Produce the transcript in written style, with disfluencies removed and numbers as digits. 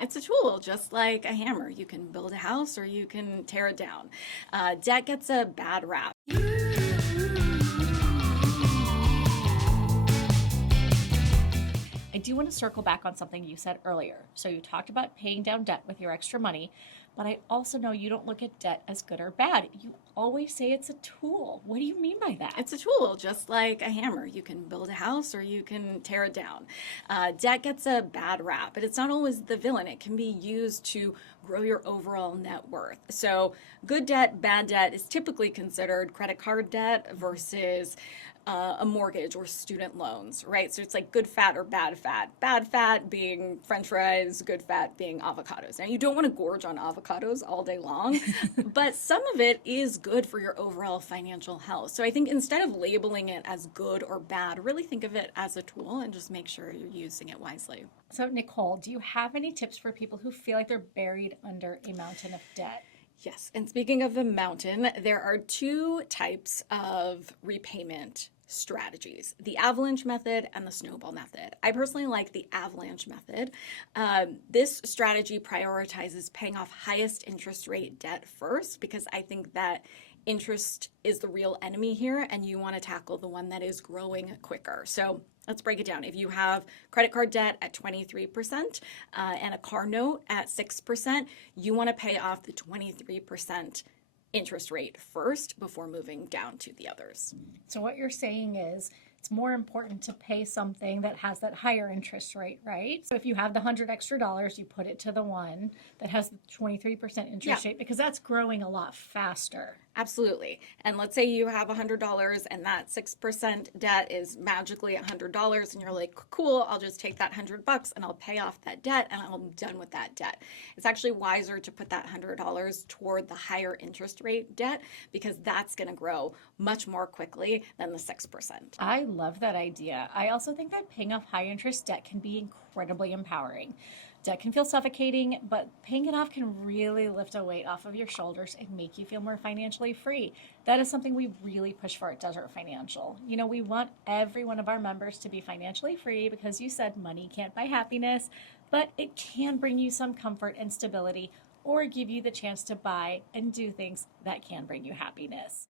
It's a tool, just like a hammer. You can build a house or you can tear it down. Debt gets a bad rap. I do want to circle back on something you said earlier. So you talked about paying down debt with your extra money, but I also know you don't look at debt as good or bad. You always say it's a tool. What do you mean by that? It's a tool, just like a hammer. You can build a house or you can tear it down. Debt gets a bad rap, but it's not always the villain. It can be used to grow your overall net worth. So, good debt, bad debt is typically considered credit card debt versus a mortgage or student loans, right? So it's like good fat or bad fat. Bad fat being french fries, good fat being avocados. Now, you don't want to gorge on avocados all day long, but some of it is good for your overall financial health. So I think instead of labeling it as good or bad, really think of it as a tool and just make sure you're using it wisely. So, Nicole, do you have any tips for people who feel like they're buried under a mountain of debt? Yes, and speaking of the mountain, there are two types of repayment strategies: the avalanche method and the snowball method. I personally like the avalanche method. This strategy prioritizes paying off highest interest rate debt first because I think that interest is the real enemy here and you want to tackle the one that is growing quicker. So let's break it down. If you have credit card debt at 23% and a car note at 6%, you want to pay off the 23% interest rate first before moving down to the others. So, what you're saying is it's more important to pay something that has that higher interest rate, right? So, if you have the $100 extra, you put it to the one that has the 23% interest rate because that's growing a lot faster. Absolutely. And let's say you have $100 and that 6% debt is magically $100 and you're like, cool, I'll just take that $100 and I'll pay off that debt and I'm done with that debt. It's actually wiser to put that $100 toward the higher interest rate debt because that's going to grow much more quickly than the 6%. I love that idea. I also think that paying off high interest debt can be incredibly empowering. Debt can feel suffocating, but paying it off can really lift a weight off of your shoulders and make you feel more financially free. That is something we really push for at Desert Financial. You know, we want every one of our members to be financially free because you said money can't buy happiness, but it can bring you some comfort and stability or give you the chance to buy and do things that can bring you happiness.